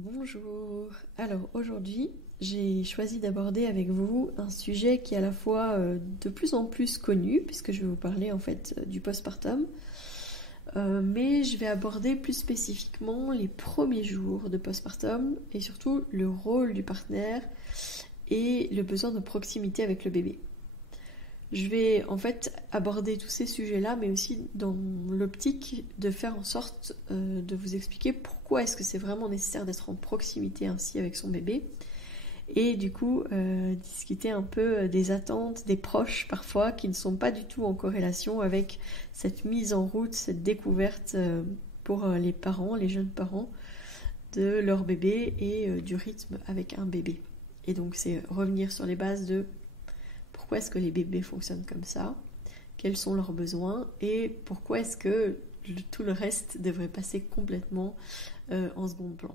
Bonjour. Alors aujourd'hui, j'ai choisi d'aborder avec vous un sujet qui est à la fois de plus en plus connu, puisque je vais vous parler en fait du postpartum, mais je vais aborder plus spécifiquement les premiers jours de postpartum et surtout le rôle du partenaire et le besoin de proximité avec le bébé. Je vais en fait aborder tous ces sujets-là, mais aussi dans l'optique de faire en sorte de vous expliquer pourquoi est-ce que c'est vraiment nécessaire d'être en proximité ainsi avec son bébé. Et du coup, discuter un peu des attentes des proches parfois qui ne sont pas du tout en corrélation avec cette mise en route, cette découverte pour les parents, les jeunes parents, de leur bébé et du rythme avec un bébé. Et donc c'est revenir sur les bases de pourquoi est-ce que les bébés fonctionnent comme ça, quels sont leurs besoins et pourquoi est-ce que tout le reste devrait passer complètement en second plan.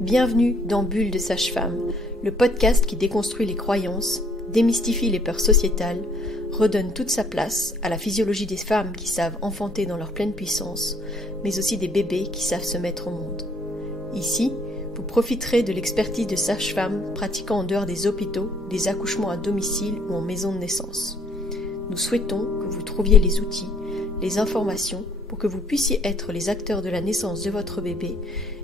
Bienvenue dans Bulle de Sage-Femme, le podcast qui déconstruit les croyances, démystifie les peurs sociétales, redonne toute sa place à la physiologie des femmes qui savent enfanter dans leur pleine puissance, mais aussi des bébés qui savent se mettre au monde. Ici, vous profiterez de l'expertise de sages-femmes pratiquant en dehors des hôpitaux, des accouchements à domicile ou en maison de naissance. Nous souhaitons que vous trouviez les outils, les informations pour que vous puissiez être les acteurs de la naissance de votre bébé,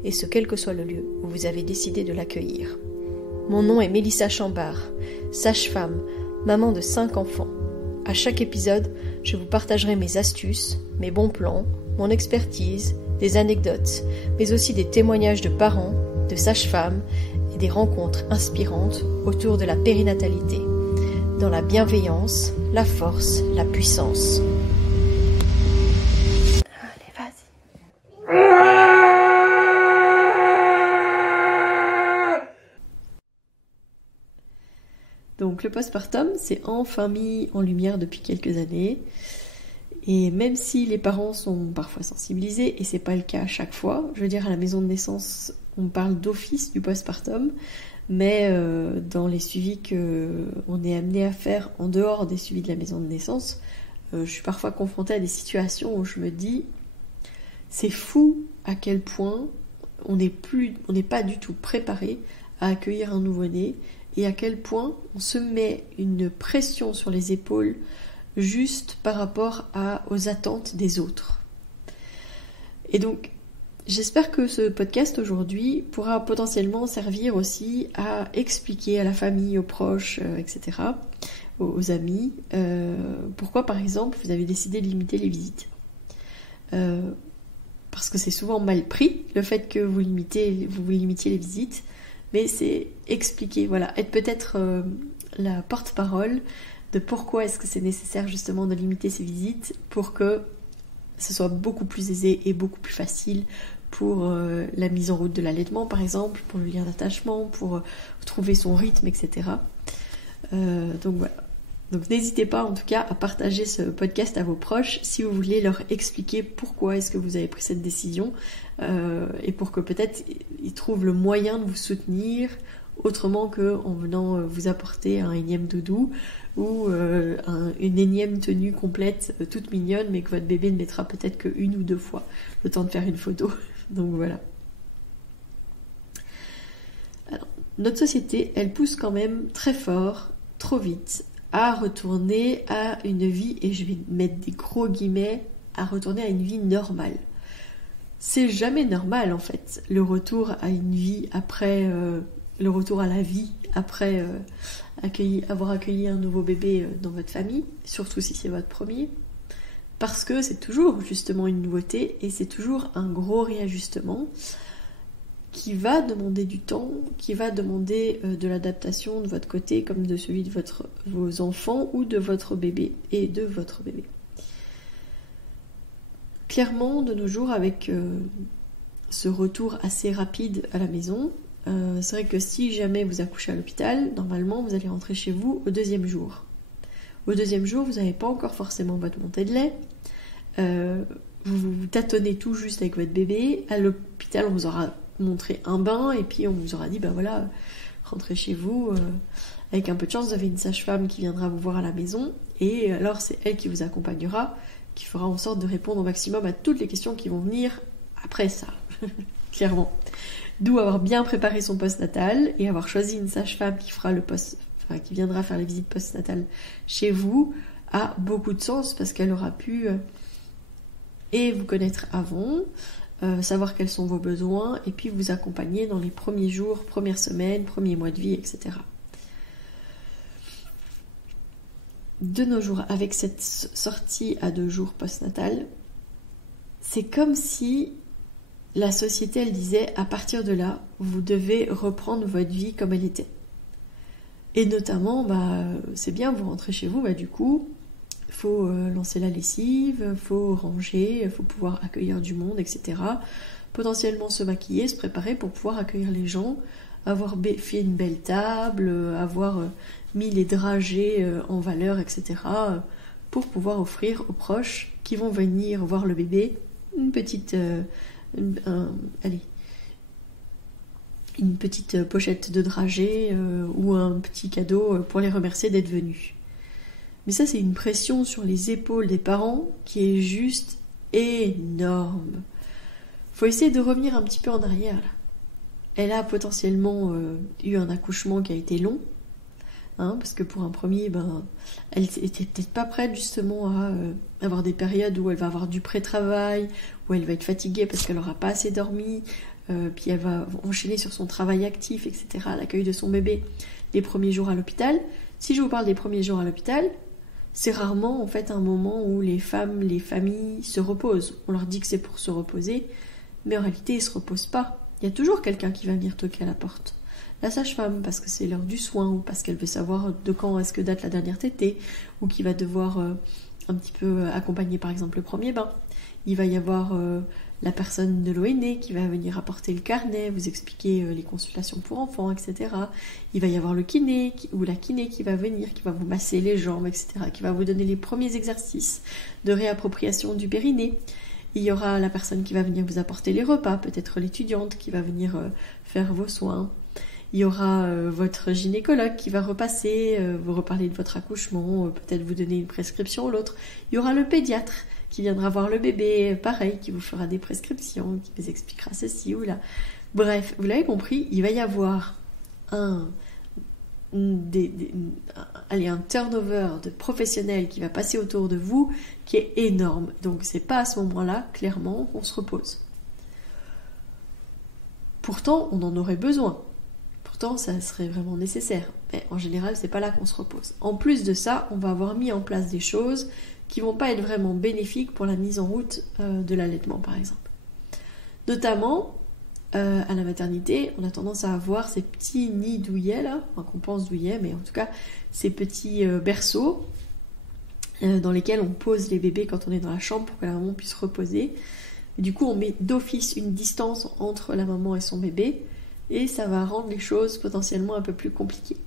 et ce quel que soit le lieu où vous avez décidé de l'accueillir. Mon nom est Mélissa Chambard, sage-femme, maman de 5 enfants. À chaque épisode, je vous partagerai mes astuces, mes bons plans, mon expertise, des anecdotes, mais aussi des témoignages de parents, de sages-femmes et des rencontres inspirantes autour de la périnatalité, dans la bienveillance, la force, la puissance. Allez, vas-y. Donc le postpartum, c'est enfin mis en lumière depuis quelques années. Et même si les parents sont parfois sensibilisés, et c'est pas le cas à chaque fois, je veux dire à la maison de naissance, on parle d'office du postpartum, mais dans les suivis qu'on est amené à faire en dehors des suivis de la maison de naissance, je suis parfois confrontée à des situations où je me dis, c'est fou à quel point on n'est pas du tout préparé à accueillir un nouveau-né, et à quel point on se met une pression sur les épaules juste par rapport aux attentes des autres. Et donc, j'espère que ce podcast aujourd'hui pourra potentiellement servir aussi à expliquer à la famille, aux proches, etc., aux amis, pourquoi par exemple vous avez décidé de limiter les visites. Parce que c'est souvent mal pris, le fait que vous limitiez les visites, mais c'est expliquer, voilà, être peut-être la porte-parole de pourquoi est-ce que c'est nécessaire justement de limiter ces visites pour que ce soit beaucoup plus aisé et beaucoup plus facile pour la mise en route de l'allaitement par exemple, pour le lien d'attachement, pour trouver son rythme, etc. Donc voilà. Donc n'hésitez pas en tout cas à partager ce podcast à vos proches si vous voulez leur expliquer pourquoi est-ce que vous avez pris cette décision et pour que peut-être ils trouvent le moyen de vous soutenir autrement qu'en venant vous apporter un énième doudou ou une énième tenue complète toute mignonne mais que votre bébé ne mettra peut-être qu'une ou deux fois le temps de faire une photo. Donc voilà. Alors, notre société, elle pousse quand même très fort, trop vite, à retourner à une vie, et je vais mettre des gros guillemets, à retourner à une vie normale. C'est jamais normal en fait, le retour à une vie après, le retour à la vie après avoir accueilli un nouveau bébé dans votre famille, surtout si c'est votre premier, parce que c'est toujours justement une nouveauté et c'est toujours un gros réajustement qui va demander du temps, qui va demander de l'adaptation de votre côté comme de celui de vos enfants ou de votre bébé et de votre bébé. Clairement, de nos jours, avec ce retour assez rapide à la maison, c'est vrai que si jamais vous accouchez à l'hôpital, normalement vous allez rentrer chez vous au 2e jour. Au 2e jour, vous n'avez pas encore forcément votre montée de lait, vous tâtonnez tout juste avec votre bébé. À l'hôpital, on vous aura montré un bain et puis on vous aura dit, ben voilà, rentrez chez vous, avec un peu de chance, vous avez une sage-femme qui viendra vous voir à la maison, et alors c'est elle qui vous accompagnera, qui fera en sorte de répondre au maximum à toutes les questions qui vont venir après ça, clairement. D'où avoir bien préparé son postnatal et avoir choisi une sage-femme qui fera qui viendra faire les visites postnatales chez vous a beaucoup de sens parce qu'elle aura pu et vous connaître avant, savoir quels sont vos besoins et puis vous accompagner dans les premiers jours, premières semaines, premiers mois de vie, etc. De nos jours, avec cette sortie à 2 jours postnatal, c'est comme si la société, elle disait, à partir de là, vous devez reprendre votre vie comme elle était. Et notamment, c'est bien, vous rentrez chez vous, du coup, il faut lancer la lessive, il faut ranger, il faut pouvoir accueillir du monde, etc. Potentiellement se maquiller, se préparer pour pouvoir accueillir les gens, avoir fait une belle table, avoir mis les dragées en valeur, etc. Pour pouvoir offrir aux proches qui vont venir voir le bébé une petite... une petite pochette de dragées ou un petit cadeau pour les remercier d'être venus. Mais ça, c'est une pression sur les épaules des parents qui est juste énorme. Faut essayer de revenir un petit peu en arrière là. Elle a potentiellement eu un accouchement qui a été long, parce que pour un premier, elle était peut-être pas prête justement à avoir des périodes où elle va avoir du pré-travail, où elle va être fatiguée parce qu'elle n'aura pas assez dormi, puis elle va enchaîner sur son travail actif, etc., l'accueil de son bébé, les premiers jours à l'hôpital. Si je vous parle des premiers jours à l'hôpital, c'est rarement en fait un moment où les femmes, les familles se reposent. On leur dit que c'est pour se reposer, mais en réalité ils ne se reposent pas. Il y a toujours quelqu'un qui va venir toquer à la porte. La sage-femme, parce que c'est l'heure du soin, ou parce qu'elle veut savoir de quand est-ce que date la dernière tétée, ou qui va devoir un petit peu accompagner par exemple le premier bain. Il va y avoir la personne de l'ONE qui va venir apporter le carnet, vous expliquer les consultations pour enfants, etc. Il va y avoir le kiné ou la kiné qui va venir, qui va vous masser les jambes, etc., qui va vous donner les premiers exercices de réappropriation du périnée. Il y aura la personne qui va venir vous apporter les repas, peut-être l'étudiante qui va venir faire vos soins. Il y aura votre gynécologue qui va repasser, vous reparler de votre accouchement, peut-être vous donner une prescription ou l'autre. Il y aura le pédiatre qui viendra voir le bébé, pareil, qui vous fera des prescriptions, qui vous expliquera ceci ou là. Bref, vous l'avez compris, il va y avoir un turnover de professionnels qui va passer autour de vous qui est énorme. Donc c'est pas à ce moment-là, clairement, qu'on se repose. Pourtant, on en aurait besoin. Pourtant, ça serait vraiment nécessaire. Mais en général, c'est pas là qu'on se repose. En plus de ça, on va avoir mis en place des choses qui vont pas être vraiment bénéfiques pour la mise en route de l'allaitement, par exemple. Notamment, à la maternité, on a tendance à avoir ces petits nids douillets, là, qu'on pense douillets, mais en tout cas, ces petits berceaux dans lesquels on pose les bébés quand on est dans la chambre pour que la maman puisse reposer. Et du coup, on met d'office une distance entre la maman et son bébé, et ça va rendre les choses potentiellement un peu plus compliquées.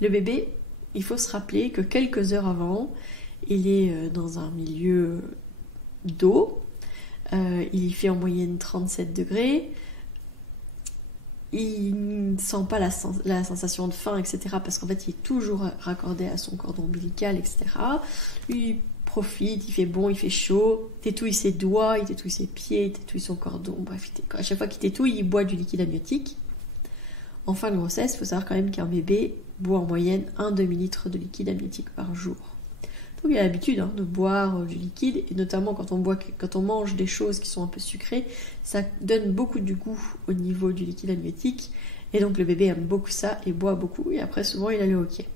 Le bébé, il faut se rappeler que quelques heures avant, il est dans un milieu d'eau, il y fait en moyenne 37 degrés, il ne sent pas la sensation de faim, etc., parce qu'en fait il est toujours raccordé à son cordon ombilical, etc. Il profite, il fait bon, il fait chaud, il tétouille ses doigts, il tétouille ses pieds, il tétouille son cordon, bref, à chaque fois qu'il tétouille, il boit du liquide amniotique. En fin de grossesse, il faut savoir quand même qu'un bébé boit en moyenne 1 demi-litre de liquide amniotique par jour. Donc il a l'habitude de boire du liquide, et notamment quand on mange des choses qui sont un peu sucrées, ça donne beaucoup du goût au niveau du liquide amniotique, et donc le bébé aime beaucoup ça et boit beaucoup, et après souvent il a le hoquet.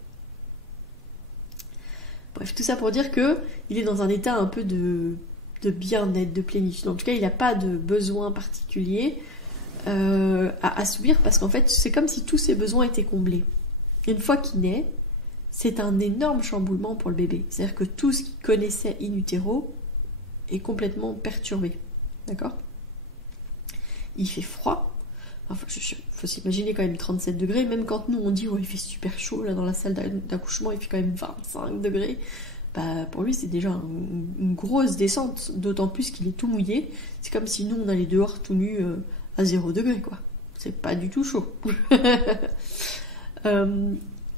Bref, tout ça pour dire que il est dans un état un peu de bien-être, de plénitude. En tout cas, il n'a pas de besoin particulier à subir, parce qu'en fait, c'est comme si tous ses besoins étaient comblés. Une fois qu'il naît, c'est un énorme chamboulement pour le bébé. C'est-à-dire que tout ce qu'il connaissait in utero est complètement perturbé. D'accord ? Il fait froid. Enfin, faut s'imaginer quand même 37 degrés. Même quand nous, on dit il fait super chaud là dans la salle d'accouchement, il fait quand même 25 degrés. Pour lui, c'est déjà une grosse descente. D'autant plus qu'il est tout mouillé. C'est comme si nous, on allait dehors tout nus à 0 degré, quoi. c'est pas du tout chaud.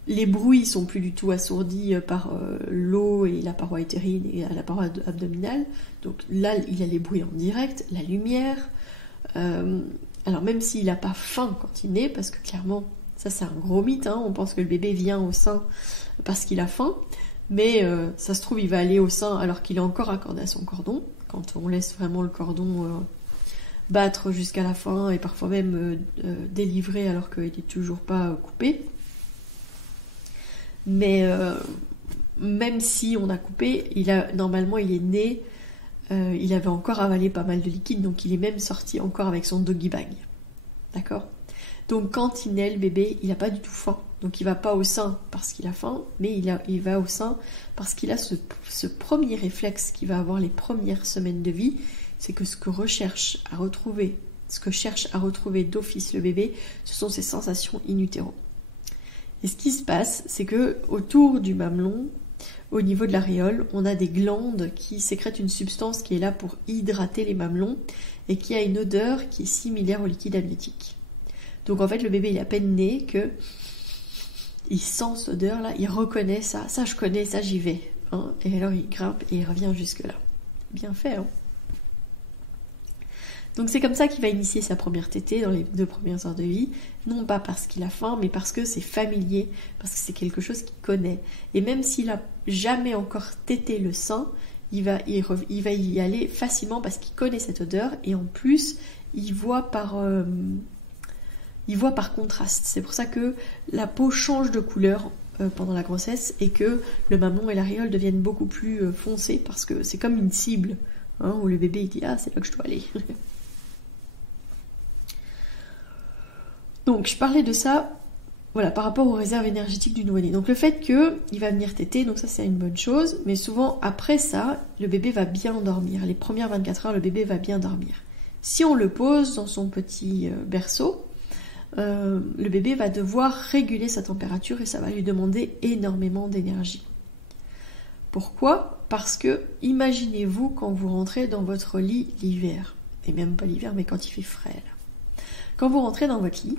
Les bruits sont plus du tout assourdis par l'eau et la paroi utérine et la paroi abdominale. Donc là, il a les bruits en direct, la lumière. Alors même s'il n'a pas faim quand il naît, parce que clairement, ça c'est un gros mythe, hein, on pense que le bébé vient au sein parce qu'il a faim, mais ça se trouve il va aller au sein alors qu'il est encore accordé à son cordon, quand on laisse vraiment le cordon battre jusqu'à la fin et parfois même délivrer alors qu'il n'est toujours pas coupé. Mais même si on a coupé, normalement il est né, il avait encore avalé pas mal de liquide, donc il est même sorti encore avec son doggy bag. D'accord ? Donc quand il naît, le bébé, il n'a pas du tout faim. Donc il va pas au sein parce qu'il a faim, mais il va au sein parce qu'il a ce premier réflexe qu'il va avoir les premières semaines de vie, c'est que ce que cherche à retrouver d'office le bébé, ce sont ses sensations in utero. Et ce qui se passe, c'est que autour du mamelon, au niveau de l'aréole, on a des glandes qui sécrètent une substance qui est là pour hydrater les mamelons et qui a une odeur qui est similaire au liquide amniotique. Donc en fait, le bébé, il est à peine né que il sent cette odeur-là, il reconnaît ça. Ça, je connais, ça, j'y vais. Hein, et alors, il grimpe et il revient jusque-là. Bien fait, hein. Donc c'est comme ça qu'il va initier sa première tétée dans les 2 premières heures de vie, non pas parce qu'il a faim, mais parce que c'est familier, parce que c'est quelque chose qu'il connaît. Et même s'il n'a jamais encore tété le sein, il va y aller facilement parce qu'il connaît cette odeur, et en plus, il voit par contraste. C'est pour ça que la peau change de couleur pendant la grossesse, et que le mamelon et l'aréole deviennent beaucoup plus foncés, parce que c'est comme une cible, hein, où le bébé il dit « Ah, c'est là que je dois aller ». Donc, je parlais de ça, voilà, par rapport aux réserves énergétiques du nouveau-né. Donc, le fait qu'il va venir téter, donc ça, c'est une bonne chose. Mais souvent, après ça, le bébé va bien dormir. Les premières 24 heures, le bébé va bien dormir. Si on le pose dans son petit berceau, le bébé va devoir réguler sa température et ça va lui demander énormément d'énergie. Pourquoi ? Parce que, imaginez-vous quand vous rentrez dans votre lit l'hiver. Et même pas l'hiver, mais quand il fait frais, là. Quand vous rentrez dans votre lit,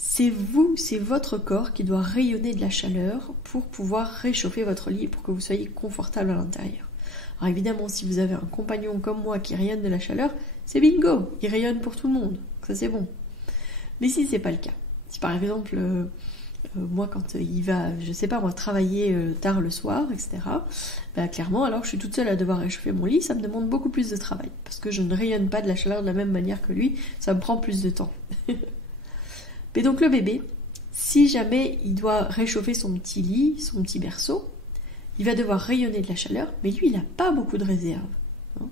c'est votre corps qui doit rayonner de la chaleur pour pouvoir réchauffer votre lit, pour que vous soyez confortable à l'intérieur. Alors évidemment, si vous avez un compagnon comme moi qui rayonne de la chaleur, c'est bingo, il rayonne pour tout le monde, ça c'est bon. Mais si c'est pas le cas, si par exemple, moi quand il va, je sais pas moi, travailler tard le soir, etc., bah, clairement, alors je suis toute seule à devoir réchauffer mon lit, ça me demande beaucoup plus de travail, parce que je ne rayonne pas de la chaleur de la même manière que lui, ça me prend plus de temps. Mais donc le bébé, si jamais il doit réchauffer son petit lit, son petit berceau, il va devoir rayonner de la chaleur, mais lui il n'a pas beaucoup de réserve. Hein.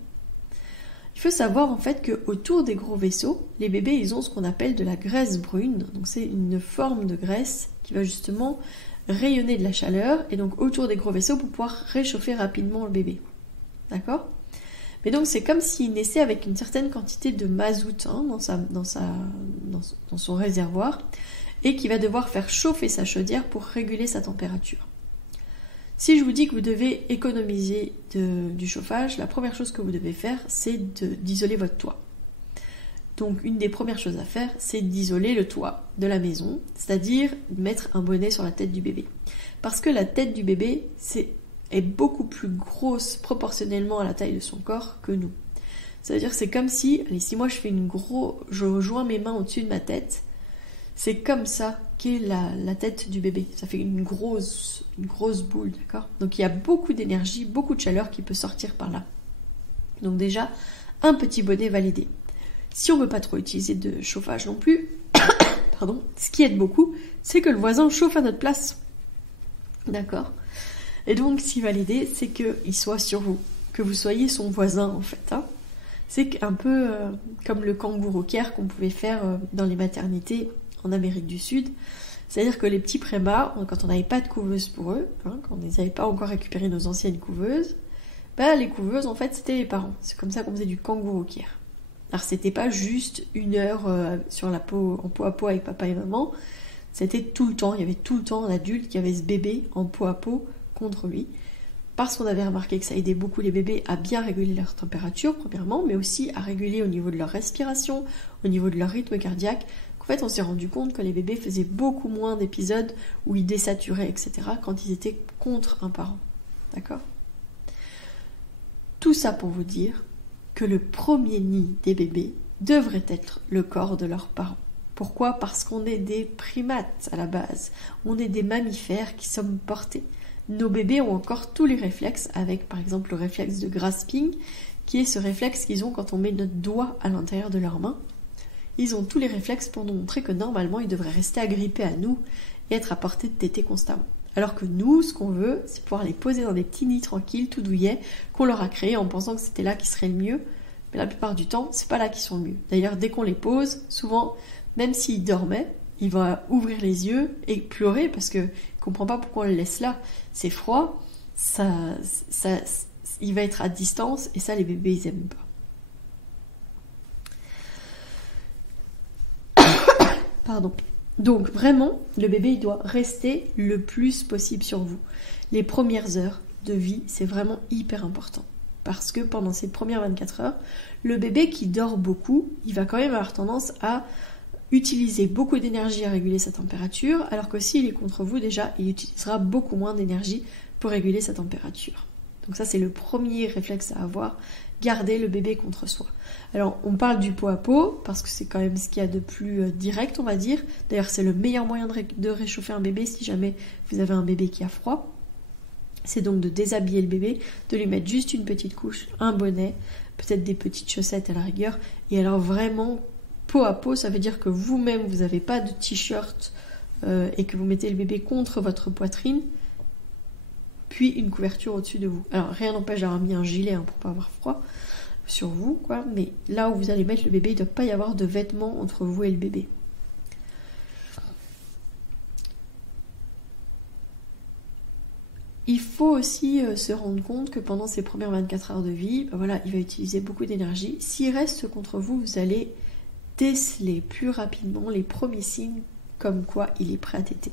Il faut savoir en fait qu'autour des gros vaisseaux, les bébés ils ont ce qu'on appelle de la graisse brune, donc c'est une forme de graisse qui va justement rayonner de la chaleur, et donc autour des gros vaisseaux pour pouvoir réchauffer rapidement le bébé. D'accord ? Mais donc c'est comme s'il naissait avec une certaine quantité de mazout, hein, dans son réservoir, et qui va devoir faire chauffer sa chaudière pour réguler sa température. Si je vous dis que vous devez économiser du chauffage, la première chose que vous devez faire, c'est d'isoler votre toit. Donc une des premières choses à faire, c'est d'isoler le toit de la maison, c'est-à-dire mettre un bonnet sur la tête du bébé. Parce que la tête du bébé, est beaucoup plus grosse proportionnellement à la taille de son corps que nous. C'est-à-dire que c'est comme si moi je joins mes mains au-dessus de ma tête, c'est comme ça qu'est la tête du bébé. Ça fait une grosse boule, d'accord ? Donc il y a beaucoup d'énergie, beaucoup de chaleur qui peut sortir par là. Donc déjà, un petit bonnet va l'aider. Si on ne veut pas trop utiliser de chauffage non plus, pardon, ce qui aide beaucoup, c'est que le voisin chauffe à notre place. D'accord ? Et donc, ce qui va l'aider, c'est qu'il soit sur vous, que vous soyez son voisin en fait. Hein. C'est un peu comme le kangourou care qu'on pouvait faire dans les maternités en Amérique du Sud. C'est-à-dire que les petits prémas, quand on n'avait pas de couveuse pour eux, hein, quand on ne n'avait pas encore récupéré nos anciennes couveuses, bah, les couveuses, en fait, c'était les parents. C'est comme ça qu'on faisait du kangourou care. Alors, c'était pas juste une heure sur la peau, en peau à peau avec papa et maman. C'était tout le temps. Il y avait tout le temps un adulte qui avait ce bébé en peau à peau contre lui. parce qu'on avait remarqué que ça aidait beaucoup les bébés à bien réguler leur température, premièrement, mais aussi à réguler au niveau de leur respiration, au niveau de leur rythme cardiaque. En fait, on s'est rendu compte que les bébés faisaient beaucoup moins d'épisodes où ils désaturaient, etc., quand ils étaient contre un parent. D'accord ? Tout ça pour vous dire que le premier nid des bébés devrait être le corps de leurs parents. Pourquoi ? Parce qu'on est des primates à la base. On est des mammifères qui sommes portés. Nos bébés ont encore tous les réflexes, avec par exemple le réflexe de grasping, qui est ce réflexe qu'ils ont quand on met notre doigt à l'intérieur de leurs mains. Ils ont tous les réflexes pour nous montrer que normalement ils devraient rester agrippés à nous et être à portée de téter constamment. Alors que nous, ce qu'on veut, c'est pouvoir les poser dans des petits nids tranquilles, tout douillets, qu'on leur a créés en pensant que c'était là qui serait le mieux. Mais la plupart du temps, c'est pas là qu'ils sont le mieux. D'ailleurs, dès qu'on les pose, souvent, même s'ils dormaient, il va ouvrir les yeux et pleurer parce que comprend pas pourquoi on le laisse là. C'est froid, il va être à distance et ça les bébés ils aiment pas. Pardon. Donc vraiment, le bébé il doit rester le plus possible sur vous. Les premières heures de vie, c'est vraiment hyper important. Parce que pendant ces premières 24 heures, le bébé qui dort beaucoup, il va quand même avoir tendance à utiliser beaucoup d'énergie à réguler sa température, alors que s'il est contre vous déjà, il utilisera beaucoup moins d'énergie pour réguler sa température. Donc ça c'est le premier réflexe à avoir, garder le bébé contre soi. Alors on parle du pot à pot, parce que c'est quand même ce qu'il y a de plus direct on va dire. D'ailleurs c'est le meilleur moyen de réchauffer un bébé si jamais vous avez un bébé qui a froid. C'est donc de déshabiller le bébé, de lui mettre juste une petite couche, un bonnet, peut-être des petites chaussettes à la rigueur, et alors vraiment pot à pot, ça veut dire que vous-même, vous n'avez pas de t-shirt et que vous mettez le bébé contre votre poitrine, puis une couverture au-dessus de vous. Alors, rien n'empêche d'avoir mis un gilet pour pas avoir froid sur vous, quoi. Mais là où vous allez mettre le bébé, il ne doit pas y avoir de vêtements entre vous et le bébé. Il faut aussi se rendre compte que pendant ces premières 24 heures de vie, voilà, il va utiliser beaucoup d'énergie. S'il reste contre vous, vous allez déceler plus rapidement les premiers signes comme quoi il est prêt à téter.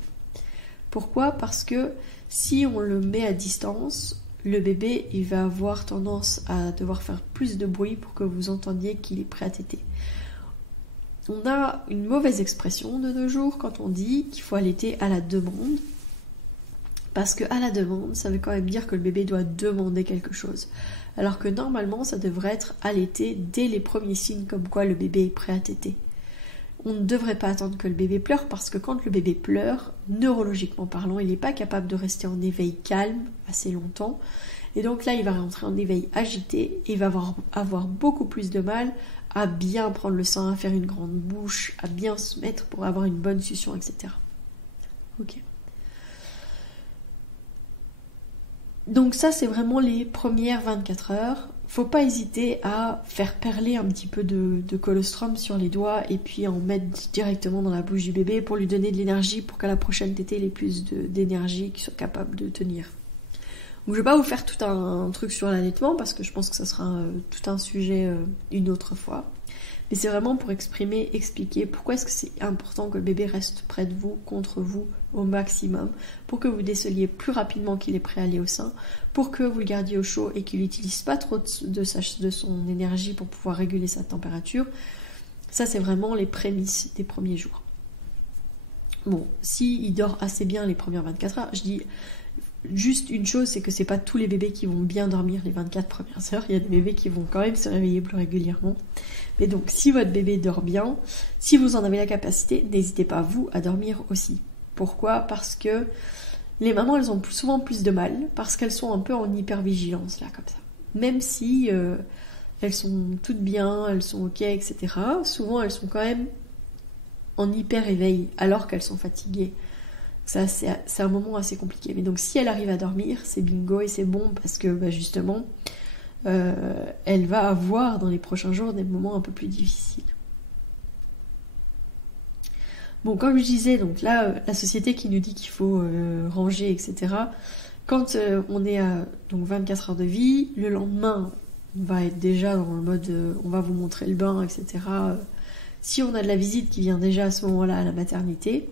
Pourquoi ? Parce que si on le met à distance, le bébé il va avoir tendance à devoir faire plus de bruit pour que vous entendiez qu'il est prêt à téter. On a une mauvaise expression de nos jours quand on dit qu'il faut allaiter à la demande. Parce que à la demande, ça veut quand même dire que le bébé doit demander quelque chose. Alors que normalement, ça devrait être allaité dès les premiers signes comme quoi le bébé est prêt à téter. On ne devrait pas attendre que le bébé pleure parce que quand le bébé pleure, neurologiquement parlant, il n'est pas capable de rester en éveil calme assez longtemps. Et donc là, il va rentrer en éveil agité et il va avoir beaucoup plus de mal à bien prendre le sein, à faire une grande bouche, à bien se mettre pour avoir une bonne succion, etc. Ok. Donc ça, c'est vraiment les premières 24 heures. Faut pas hésiter à faire perler un petit peu de colostrum sur les doigts et puis en mettre directement dans la bouche du bébé pour lui donner de l'énergie pour qu'à la prochaine tétée, il ait plus d'énergie qu'il soit capable de tenir. Donc je vais pas vous faire tout un truc sur l'allaitement parce que je pense que ça sera tout un sujet une autre fois. Mais c'est vraiment pour expliquer pourquoi est-ce que c'est important que le bébé reste près de vous, contre vous, au maximum, pour que vous déceliez plus rapidement qu'il est prêt à aller au sein, pour que vous le gardiez au chaud et qu'il n'utilise pas trop de son énergie pour pouvoir réguler sa température. Ça, c'est vraiment les prémices des premiers jours. Bon, s'il dort assez bien les premières 24 heures, je dis juste une chose, c'est que c'est pas tous les bébés qui vont bien dormir les 24 premières heures. Il y a des bébés qui vont quand même se réveiller plus régulièrement. Mais donc, si votre bébé dort bien, si vous en avez la capacité, n'hésitez pas, vous, à dormir aussi. Pourquoi ? Parce que les mamans, elles ont souvent plus de mal, parce qu'elles sont un peu en hypervigilance, là, comme ça. Même si elles sont toutes bien, elles sont ok, etc., souvent, elles sont quand même en hyper-éveil, alors qu'elles sont fatiguées. Ça, c'est un moment assez compliqué. Mais donc, si elle arrive à dormir, c'est bingo et c'est bon, parce que, justement, elle va avoir, dans les prochains jours, des moments un peu plus difficiles. Bon, comme je disais, donc là, la société qui nous dit qu'il faut ranger, etc., quand on est à donc 24 heures de vie, le lendemain, on va être déjà dans le mode on va vous montrer le bain, etc. Si on a de la visite qui vient déjà à ce moment-là à la maternité,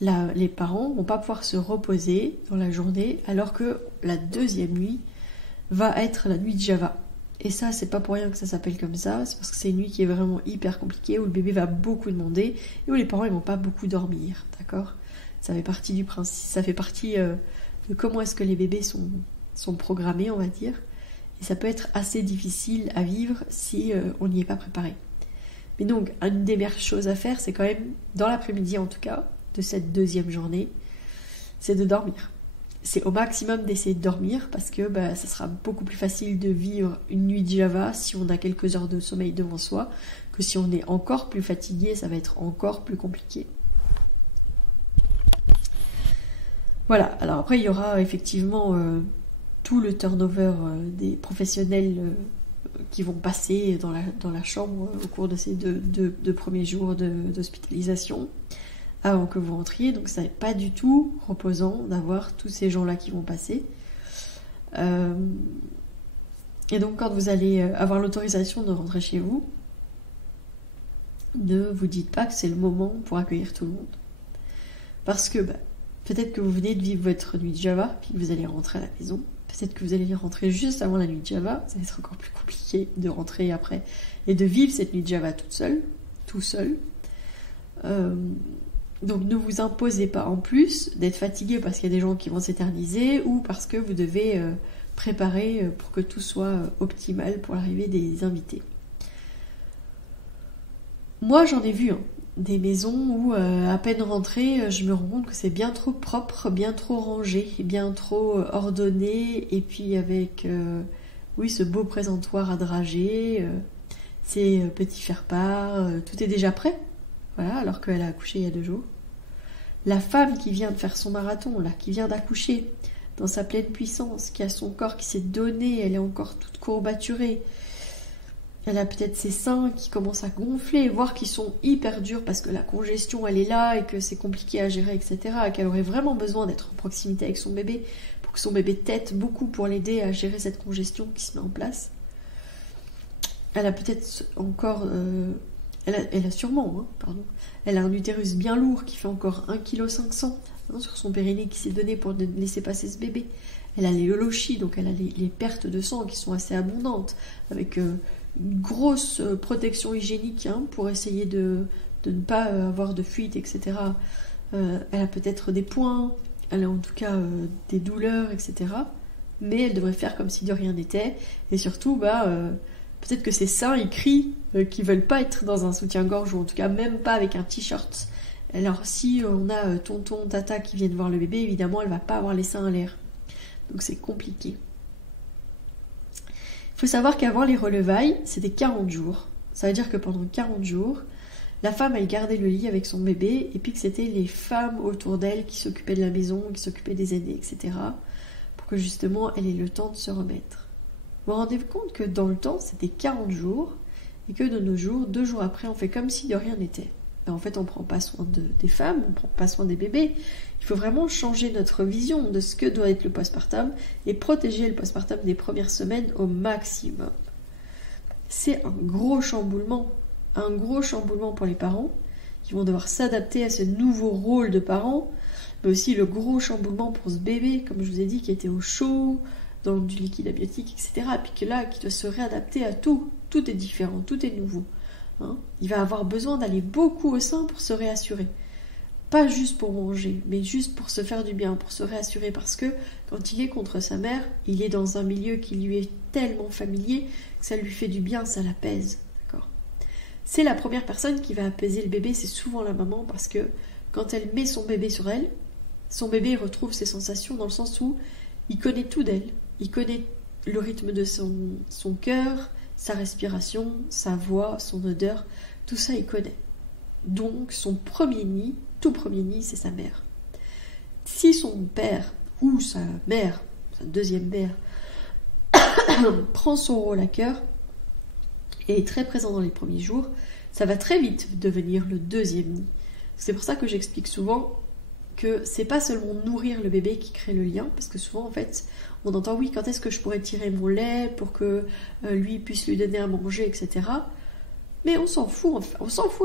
les parents vont pas pouvoir se reposer dans la journée, alors que la deuxième nuit va être la nuit de Java. Et ça, c'est pas pour rien que ça s'appelle comme ça, c'est parce que c'est une nuit qui est vraiment hyper compliquée, où le bébé va beaucoup demander, et où les parents ils vont pas beaucoup dormir, d'accord? Ça fait partie du principe, ça fait partie de comment est-ce que les bébés sont programmés, on va dire. Et ça peut être assez difficile à vivre si on n'y est pas préparé. Mais donc, une des meilleures choses à faire, c'est quand même, dans l'après-midi en tout cas, de cette deuxième journée, c'est de dormir. C'est au maximum d'essayer de dormir parce que ça sera beaucoup plus facile de vivre une nuit de Java si on a quelques heures de sommeil devant soi que si on est encore plus fatigué, ça va être encore plus compliqué. Voilà, alors après il y aura effectivement tout le turnover des professionnels qui vont passer dans la chambre au cours de ces deux premiers jours d'hospitalisation avant que vous rentriez, donc ça n'est pas du tout reposant d'avoir tous ces gens-là qui vont passer. Et donc quand vous allez avoir l'autorisation de rentrer chez vous, ne vous dites pas que c'est le moment pour accueillir tout le monde. Parce que peut-être que vous venez de vivre votre nuit de Java, puis que vous allez rentrer à la maison. Peut-être que vous allez rentrer juste avant la nuit de Java, ça va être encore plus compliqué de rentrer après et de vivre cette nuit de Java tout seul. Donc ne vous imposez pas en plus d'être fatigué parce qu'il y a des gens qui vont s'éterniser ou parce que vous devez préparer pour que tout soit optimal pour l'arrivée des invités. Moi j'en ai vu des maisons où à peine rentrée, je me rends compte que c'est bien trop propre, bien trop rangé, bien trop ordonné, et puis avec ce beau présentoir à drager, ces petits faire-part, tout est déjà prêt. Voilà, alors qu'elle a accouché il y a 2 jours. La femme qui vient de faire son marathon, là, qui vient d'accoucher, dans sa pleine puissance, qui a son corps qui s'est donné, elle est encore toute courbaturée. Elle a peut-être ses seins qui commencent à gonfler, voire qui sont hyper durs parce que la congestion elle est là et que c'est compliqué à gérer, etc. Et qu'elle aurait vraiment besoin d'être en proximité avec son bébé pour que son bébé tète beaucoup pour l'aider à gérer cette congestion qui se met en place. Elle a peut-être encore... Elle a sûrement, elle a un utérus bien lourd qui fait encore 1,5 kg sur son périnée qui s'est donné pour laisser passer ce bébé. Elle a les lolochis, donc elle a les pertes de sang qui sont assez abondantes, avec une grosse protection hygiénique pour essayer de ne pas avoir de fuite, etc. Elle a peut-être des points, elle a en tout cas des douleurs, etc. Mais elle devrait faire comme si de rien n'était, et surtout, peut-être que ses seins, ils crient qu'ils veulent pas être dans un soutien-gorge, ou en tout cas même pas avec un t-shirt. Alors si on a tonton, tata qui viennent voir le bébé, évidemment elle va pas avoir les seins à l'air. Donc c'est compliqué. Il faut savoir qu'avant les relevailles, c'était 40 jours. Ça veut dire que pendant 40 jours, la femme elle gardait le lit avec son bébé, et puis que c'était les femmes autour d'elle qui s'occupaient de la maison, qui s'occupaient des aînés, etc. pour que justement elle ait le temps de se remettre. Vous vous rendez compte que dans le temps, c'était 40 jours, et que de nos jours, 2 jours après, on fait comme si de rien n'était. Et en fait, on ne prend pas soin des femmes, on ne prend pas soin des bébés. Il faut vraiment changer notre vision de ce que doit être le postpartum et protéger le postpartum des premières semaines au maximum. C'est un gros chamboulement pour les parents qui vont devoir s'adapter à ce nouveau rôle de parents, mais aussi le gros chamboulement pour ce bébé, comme je vous ai dit, qui était au chaud, dans du liquide amniotique, etc. Et puis que là, qui doit se réadapter à tout. Tout est différent, tout est nouveau. Il va avoir besoin d'aller beaucoup au sein pour se réassurer. Pas juste pour manger, mais juste pour se faire du bien, pour se réassurer. Parce que quand il est contre sa mère, il est dans un milieu qui lui est tellement familier que ça lui fait du bien, ça l'apaise. D'accord ? C'est la première personne qui va apaiser le bébé, c'est souvent la maman, parce que quand elle met son bébé sur elle, son bébé retrouve ses sensations dans le sens où il connaît tout d'elle. Il connaît le rythme de son cœur, sa respiration, sa voix, son odeur, tout ça il connaît. Donc son premier nid, tout premier nid, c'est sa mère. Si son père ou sa mère, sa deuxième mère, prend son rôle à cœur et est très présent dans les premiers jours, ça va très vite devenir le deuxième nid. C'est pour ça que j'explique souvent que c'est pas seulement nourrir le bébé qui crée le lien, parce que souvent en fait on entend oui, quand est-ce que je pourrais tirer mon lait pour que lui puisse lui donner à manger, etc. Mais on s'en fout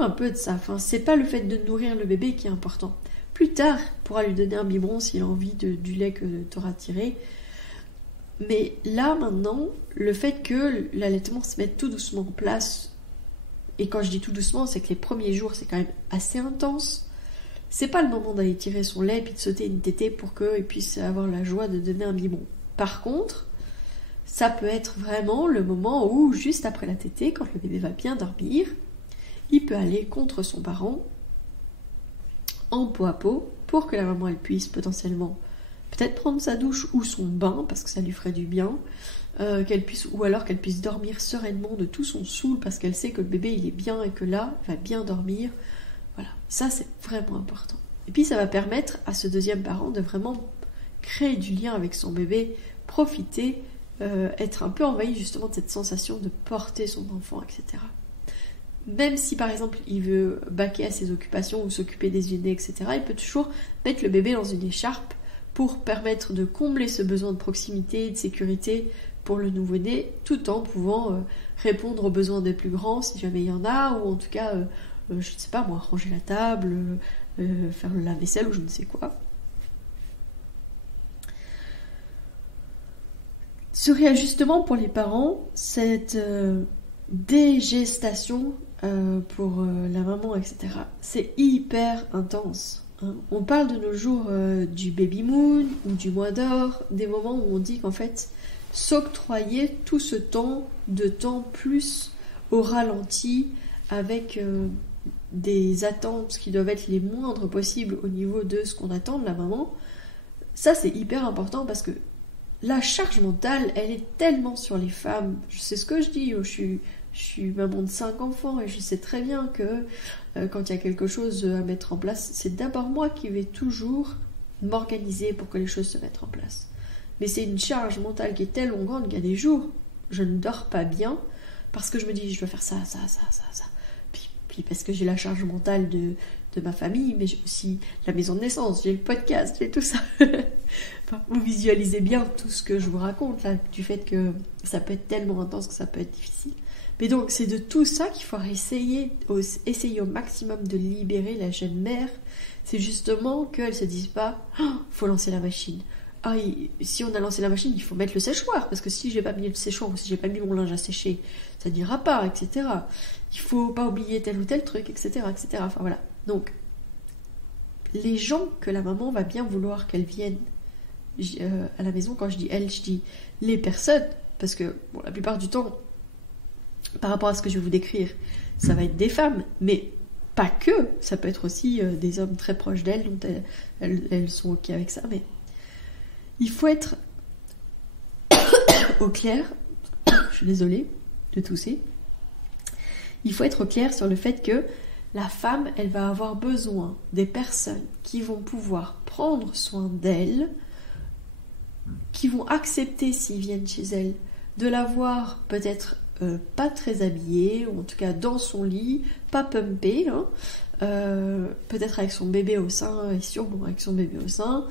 un peu de ça. Enfin, c'est pas le fait de nourrir le bébé qui est important. Plus tard, il pourra lui donner un biberon s'il a envie du lait que tu auras tiré. Mais là, maintenant, le fait que l'allaitement se mette tout doucement en place, et quand je dis tout doucement, c'est que les premiers jours, c'est quand même assez intense. C'est pas le moment d'aller tirer son lait puis de sauter une tétée pour qu'il puisse avoir la joie de donner un biberon. Par contre, ça peut être vraiment le moment où, juste après la tétée, quand le bébé va bien dormir, il peut aller contre son parent en peau à peau pour que la maman elle puisse potentiellement peut-être prendre sa douche ou son bain parce que ça lui ferait du bien, ou alors qu'elle puisse dormir sereinement de tout son soul parce qu'elle sait que le bébé il est bien et que là il va bien dormir. Voilà, ça c'est vraiment important. Et puis ça va permettre à ce deuxième parent de vraiment créer du lien avec son bébé, profiter, être un peu envahi justement de cette sensation de porter son enfant, etc. Même si par exemple il veut baquer à ses occupations ou s'occuper des aînés, etc., il peut toujours mettre le bébé dans une écharpe pour permettre de combler ce besoin de proximité et de sécurité pour le nouveau-né, tout en pouvant répondre aux besoins des plus grands si jamais il y en a, ou en tout cas, je ne sais pas moi, ranger la table, faire le lave-vaisselle ou je ne sais quoi. Ce réajustement pour les parents, cette dégestation pour la maman, etc., c'est hyper intense. On parle de nos jours du baby moon ou du mois d'or, des moments où on dit qu'en fait, s'octroyer tout ce temps plus au ralenti avec des attentes qui doivent être les moindres possibles au niveau de ce qu'on attend de la maman, ça c'est hyper important parce que la charge mentale, elle est tellement sur les femmes. Je sais ce que je dis, je suis maman de 5 enfants et je sais très bien que quand il y a quelque chose à mettre en place, c'est d'abord moi qui vais toujours m'organiser pour que les choses se mettent en place. Mais c'est une charge mentale qui est tellement grande qu'il y a des jours, je ne dors pas bien parce que je me dis je dois faire ça. Puis parce que j'ai la charge mentale de ma famille, mais j'ai aussi la maison de naissance, j'ai le podcast, j'ai tout ça. Enfin, vous visualisez bien tout ce que je vous raconte là, du fait que ça peut être tellement intense que ça peut être difficile. Mais donc c'est de tout ça qu'il faut essayer au maximum de libérer la jeune mère. C'est justement qu'elle ne se dise pas faut lancer la machine. Si on a lancé la machine, il faut mettre le séchoir, parce que si j'ai pas mis le séchoir ou si j'ai pas mis mon linge à sécher, ça n'ira pas, etc. Il faut pas oublier tel ou tel truc, etc. Enfin voilà. Donc, les gens que la maman va bien vouloir qu'elles viennent à la maison, quand je dis elle, je dis les personnes, parce que bon, la plupart du temps, par rapport à ce que je vais vous décrire, ça va être des femmes, mais pas que, ça peut être aussi des hommes très proches d'elles, dont elles sont ok avec ça, mais il faut être au clair, je suis désolée de tousser, il faut être au clair sur le fait que la femme, elle va avoir besoin des personnes qui vont pouvoir prendre soin d'elle, qui vont accepter s'ils viennent chez elle, de la voir peut-être pas très habillée, ou en tout cas dans son lit, pas pumpée, peut-être avec son bébé au sein, et sûrement avec son bébé au sein,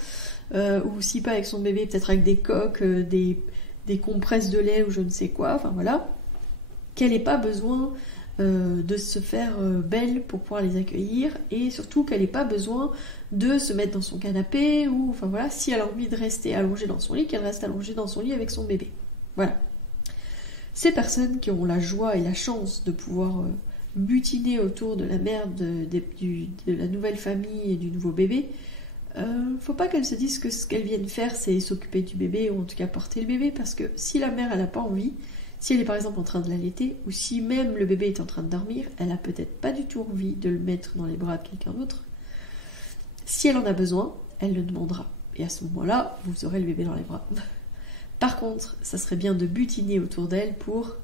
ou si pas avec son bébé, peut-être avec des coques, des compresses de lait ou je ne sais quoi, enfin voilà, qu'elle n'ait pas besoin de se faire belle pour pouvoir les accueillir, et surtout qu'elle n'ait pas besoin de se mettre dans son canapé, ou enfin voilà, si elle a envie de rester allongée dans son lit, qu'elle reste allongée dans son lit avec son bébé. Voilà. Ces personnes qui ont la joie et la chance de pouvoir butiner autour de la mère de la nouvelle famille et du nouveau bébé, faut pas qu'elles se disent que ce qu'elles viennent faire c'est s'occuper du bébé, ou en tout cas porter le bébé, parce que si la mère elle n'a pas envie, si elle est par exemple en train de l'allaiter, ou si même le bébé est en train de dormir, elle a peut-être pas du tout envie de le mettre dans les bras de quelqu'un d'autre. Si elle en a besoin, elle le demandera, et à ce moment-là vous aurez le bébé dans les bras. Par contre, ça serait bien de butiner autour d'elle pour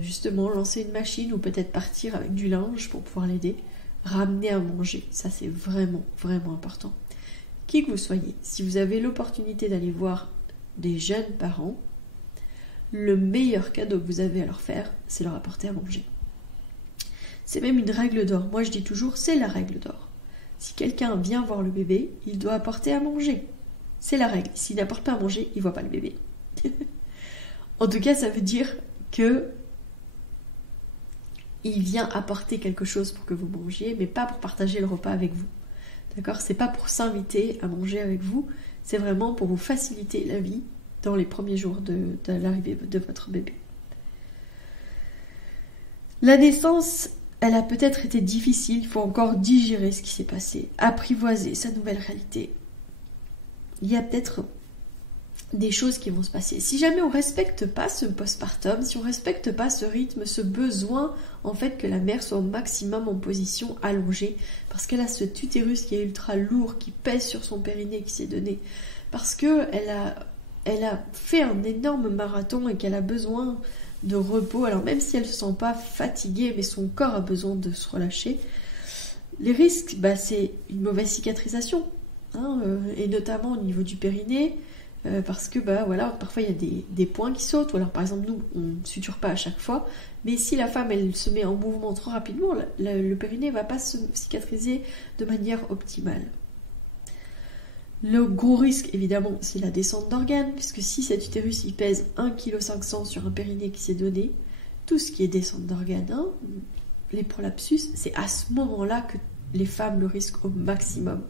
justement lancer une machine, ou peut-être partir avec du linge pour pouvoir l'aider, ramener à manger. Ça, c'est vraiment, vraiment important. Qui que vous soyez, si vous avez l'opportunité d'aller voir des jeunes parents, le meilleur cadeau que vous avez à leur faire, c'est leur apporter à manger. C'est même une règle d'or. Moi, je dis toujours, c'est la règle d'or. Si quelqu'un vient voir le bébé, il doit apporter à manger. C'est la règle. S'il n'apporte pas à manger, il ne voit pas le bébé. En tout cas, ça veut dire que il vient apporter quelque chose pour que vous mangiez, mais pas pour partager le repas avec vous. D'accord? C'est pas pour s'inviter à manger avec vous, c'est vraiment pour vous faciliter la vie dans les premiers jours de l'arrivée de votre bébé. La naissance, elle a peut-être été difficile, il faut encore digérer ce qui s'est passé, apprivoiser sa nouvelle réalité. Il y a peut-être des choses qui vont se passer. Si jamais on ne respecte pas ce postpartum, si on ne respecte pas ce rythme, ce besoin en fait que la mère soit au maximum en position allongée, parce qu'elle a ce utérus qui est ultra lourd, qui pèse sur son périnée qui s'est donné, parce qu'elle a fait un énorme marathon et qu'elle a besoin de repos, alors même si elle ne se sent pas fatiguée, mais son corps a besoin de se relâcher, les risques, c'est une mauvaise cicatrisation, et notamment au niveau du périnée, parce que parfois il y a des points qui sautent, ou alors par exemple nous on ne suture pas à chaque fois, mais si la femme elle se met en mouvement trop rapidement, le périnée ne va pas se cicatriser de manière optimale. Le gros risque évidemment c'est la descente d'organes, puisque si cet utérus il pèse 1,5 kg sur un périnée qui s'est donné, tout ce qui est descente d'organes, les prolapsus, c'est à ce moment-là que les femmes le risquent au maximum.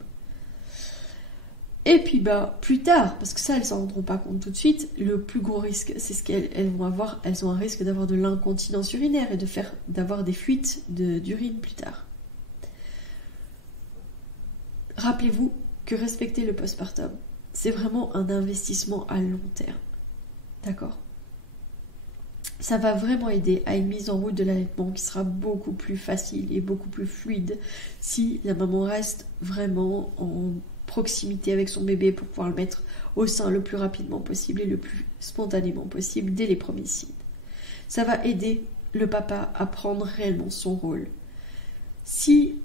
Et puis plus tard, parce que ça elles s'en rendront pas compte tout de suite, le plus gros risque c'est ce qu'elles vont avoir, elles ont un risque d'avoir de l'incontinence urinaire et d'avoir des fuites d'urine plus tard. Rappelez-vous que respecter le postpartum, c'est vraiment un investissement à long terme. D'accord ? Ça va vraiment aider à une mise en route de l'allaitement qui sera beaucoup plus facile et beaucoup plus fluide si la maman reste vraiment en proximité avec son bébé pour pouvoir le mettre au sein le plus rapidement possible et le plus spontanément possible dès les premiers signes. Ça va aider le papa à prendre réellement son rôle. Si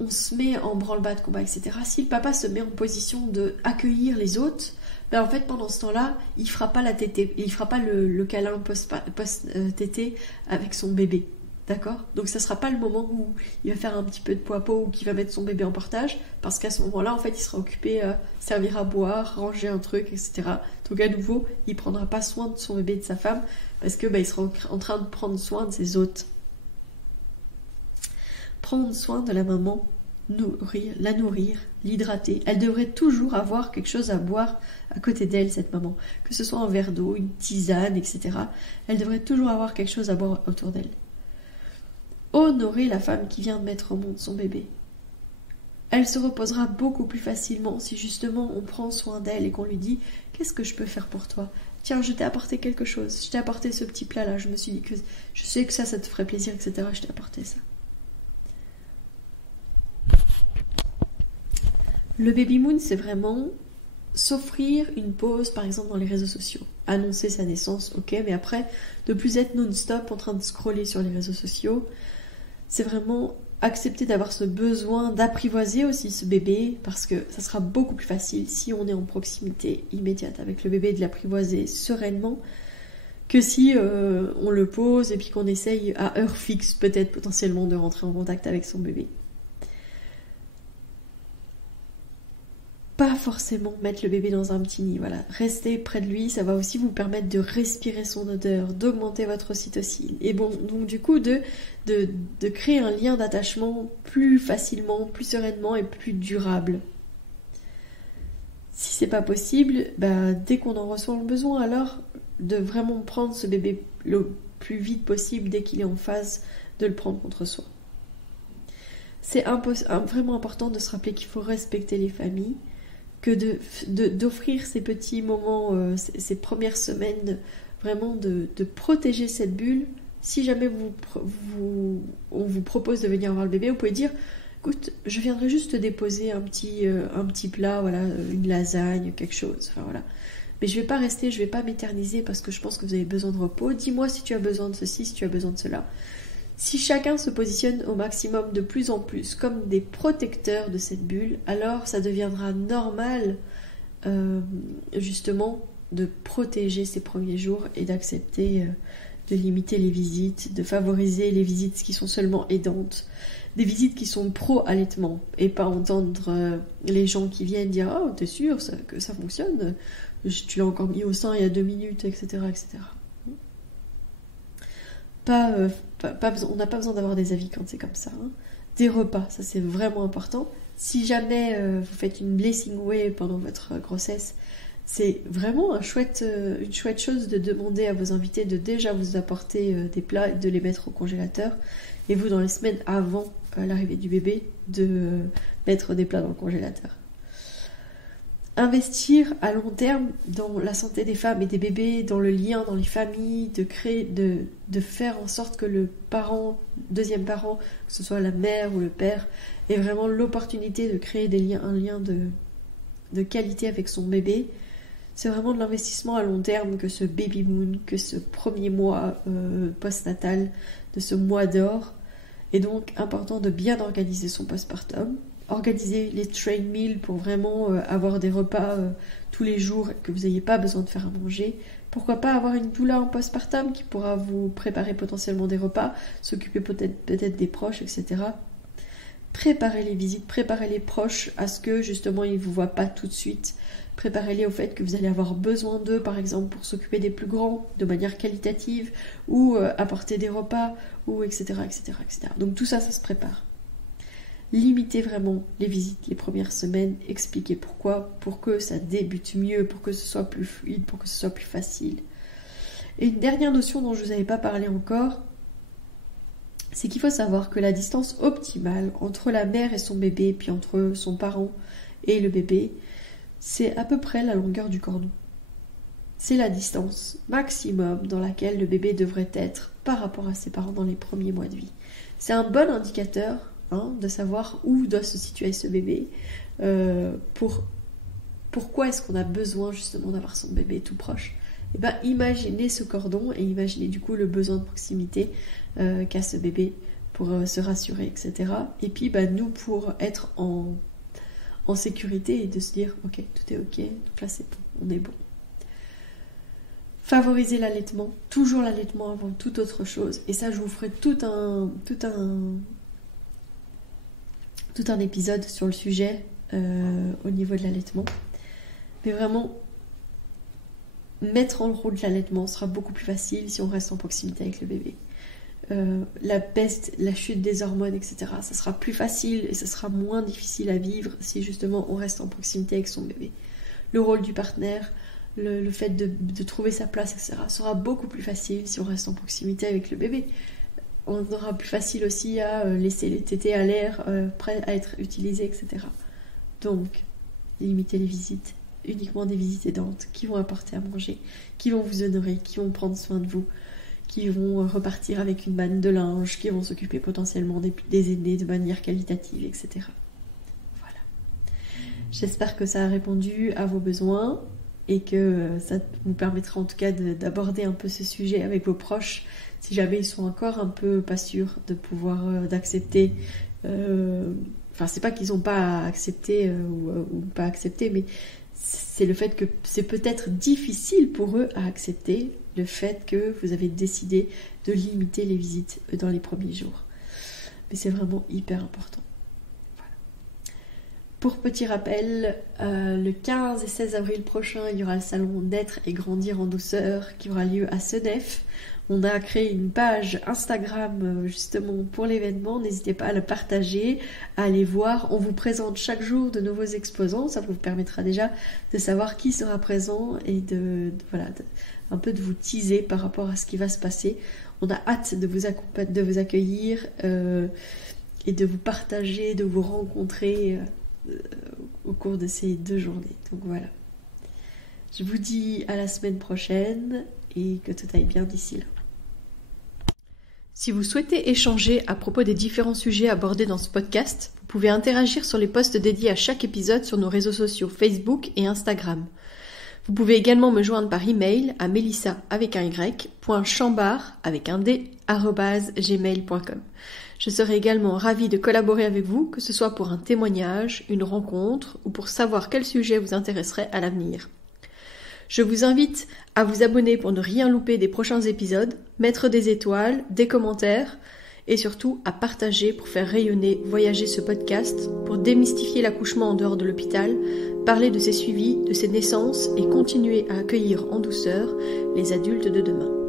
on se met en branle-bas de combat, etc., si le papa se met en position d'accueillir les hôtes, en fait pendant ce temps-là, il fera pas la tétée, il fera pas le câlin post-tétée avec son bébé. D'accord ? Donc ça sera pas le moment où il va faire un petit peu de poids-pot ou qu'il va mettre son bébé en portage, parce qu'à ce moment-là, en fait, il sera occupé à servir à boire, ranger un truc, etc. Donc à nouveau, il prendra pas soin de son bébé et de sa femme, parce que il sera en train de prendre soin de ses hôtes. Prendre soin de la maman, la nourrir, l'hydrater. Elle devrait toujours avoir quelque chose à boire à côté d'elle, cette maman. Que ce soit un verre d'eau, une tisane, etc. Elle devrait toujours avoir quelque chose à boire autour d'elle. Honorer la femme qui vient de mettre au monde son bébé. Elle se reposera beaucoup plus facilement si justement on prend soin d'elle et qu'on lui dit « Qu'est-ce que je peux faire pour toi ? Tiens, je t'ai apporté quelque chose, je t'ai apporté ce petit plat-là, je me suis dit que je sais que ça te ferait plaisir, etc. Je t'ai apporté ça. » Le baby moon, c'est vraiment s'offrir une pause, par exemple dans les réseaux sociaux. Annoncer sa naissance, ok, mais après, de plus être non-stop en train de scroller sur les réseaux sociaux. C'est vraiment accepter d'avoir ce besoin d'apprivoiser aussi ce bébé, parce que ça sera beaucoup plus facile si on est en proximité immédiate avec le bébé, de l'apprivoiser sereinement, que si on le pose et puis qu'on essaye à heure fixe peut-être potentiellement de rentrer en contact avec son bébé. Pas forcément mettre le bébé dans un petit nid, voilà. Rester près de lui, ça va aussi vous permettre de respirer son odeur, d'augmenter votre ocytocine. Et bon, donc du coup, de créer un lien d'attachement plus facilement, plus sereinement et plus durable. Si c'est pas possible, dès qu'on en ressent le besoin, alors de vraiment prendre ce bébé le plus vite possible, dès qu'il est en phase, de le prendre contre soi. C'est vraiment important de se rappeler qu'il faut respecter les familles, que d'offrir ces petits moments, ces premières semaines, vraiment de protéger cette bulle. Si jamais on vous propose de venir voir le bébé, vous pouvez dire « Écoute, je viendrai juste te déposer un petit plat, voilà, une lasagne, quelque chose. » Enfin, voilà. Mais je vais pas rester, je vais pas m'éterniser parce que je pense que vous avez besoin de repos. Dis-moi si tu as besoin de ceci, si tu as besoin de cela. Si chacun se positionne au maximum de plus en plus comme des protecteurs de cette bulle, alors ça deviendra normal justement de protéger ces premiers jours et d'accepter de limiter les visites, de favoriser les visites qui sont seulement aidantes, des visites qui sont pro-allaitement et pas entendre les gens qui viennent dire « Oh, t'es sûr que ça fonctionne ? Tu l'as encore mis au sein il y a 2 minutes, etc. etc. » on n'a pas besoin d'avoir des avis quand c'est comme ça. Des repas, ça c'est vraiment important. Si jamais vous faites une blessing way pendant votre grossesse, c'est vraiment une chouette chose de demander à vos invités de déjà vous apporter des plats et de les mettre au congélateur. Et vous, dans les semaines avant l'arrivée du bébé, de mettre des plats dans le congélateur. Investir à long terme dans la santé des femmes et des bébés, dans le lien, dans les familles, de faire en sorte que le deuxième parent, que ce soit la mère ou le père, ait vraiment l'opportunité de créer un lien de qualité avec son bébé. C'est vraiment de l'investissement à long terme que ce baby moon, que ce premier mois postnatal, de ce mois d'or. Et donc, important de bien organiser son postpartum. Organiser les train meals pour vraiment avoir des repas tous les jours et que vous n'ayez pas besoin de faire à manger. Pourquoi pas avoir une doula en postpartum qui pourra vous préparer potentiellement des repas, s'occuper peut-être des proches, etc. Préparez les visites, préparez les proches à ce que justement ils ne vous voient pas tout de suite. Préparez-les au fait que vous allez avoir besoin d'eux, par exemple, pour s'occuper des plus grands de manière qualitative, ou apporter des repas, ou etc., etc., etc. Donc tout ça, ça se prépare. Limitez vraiment les visites les premières semaines, expliquez pourquoi, pour que ça débute mieux, pour que ce soit plus fluide, pour que ce soit plus facile. Et une dernière notion dont je ne vous avais pas parlé encore, c'est qu'il faut savoir que la distance optimale entre la mère et son bébé, puis entre son parent et le bébé, c'est à peu près la longueur du cordon. C'est la distance maximum dans laquelle le bébé devrait être par rapport à ses parents dans les premiers mois de vie. C'est un bon indicateur de savoir où doit se situer ce bébé, pourquoi est-ce qu'on a besoin justement d'avoir son bébé tout proche. Et ben, imaginez ce cordon et imaginez du coup le besoin de proximité qu'a ce bébé pour se rassurer, etc. Et puis nous pour être en sécurité et de se dire ok, tout est ok, donc là c'est bon, on est bon. Favoriser l'allaitement, toujours l'allaitement avant toute autre chose. Et ça, je vous ferai tout un épisode sur le sujet au niveau de l'allaitement. Mais vraiment, mettre en route l'allaitement sera beaucoup plus facile si on reste en proximité avec le bébé. La peste, la chute des hormones, etc. Ça sera plus facile et ça sera moins difficile à vivre si justement on reste en proximité avec son bébé. Le rôle du partenaire, le fait de trouver sa place, etc. sera beaucoup plus facile si on reste en proximité avec le bébé. On aura plus facile aussi à laisser les tétés à l'air, prêts à être utilisés, etc. Donc, limitez les visites, uniquement des visites aidantes qui vont apporter à manger, qui vont vous honorer, qui vont prendre soin de vous, qui vont repartir avec une manne de linge, qui vont s'occuper potentiellement des aînés de manière qualitative, etc. Voilà. J'espère que ça a répondu à vos besoins et que ça vous permettra en tout cas d'aborder un peu ce sujet avec vos proches si jamais ils sont encore un peu pas sûrs de pouvoir d'accepter. Enfin, c'est pas qu'ils n'ont pas accepté ou pas accepté, mais c'est le fait que c'est peut-être difficile pour eux à accepter le fait que vous avez décidé de limiter les visites dans les premiers jours. Mais c'est vraiment hyper important. Voilà. Pour petit rappel, le 15 et 16 avril prochain, il y aura le salon Naître et Grandir en Douceur qui aura lieu à Senef. On a créé une page Instagram justement pour l'événement. N'hésitez pas à le partager, à aller voir. On vous présente chaque jour de nouveaux exposants. Ça vous permettra déjà de savoir qui sera présent et un peu de vous teaser par rapport à ce qui va se passer. On a hâte de vous accueillir et de vous partager, de vous rencontrer au cours de ces 2 journées. Donc voilà. Je vous dis à la semaine prochaine et que tout aille bien d'ici là. Si vous souhaitez échanger à propos des différents sujets abordés dans ce podcast, vous pouvez interagir sur les posts dédiés à chaque épisode sur nos réseaux sociaux Facebook et Instagram. Vous pouvez également me joindre par email à melissa.chambard@gmail.com. Je serai également ravie de collaborer avec vous, que ce soit pour un témoignage, une rencontre ou pour savoir quel sujet vous intéresserait à l'avenir. Je vous invite à vous abonner pour ne rien louper des prochains épisodes, mettre des étoiles, des commentaires et surtout à partager pour faire rayonner, voyager ce podcast, pour démystifier l'accouchement en dehors de l'hôpital, parler de ses suivis, de ses naissances et continuer à accueillir en douceur les adultes de demain.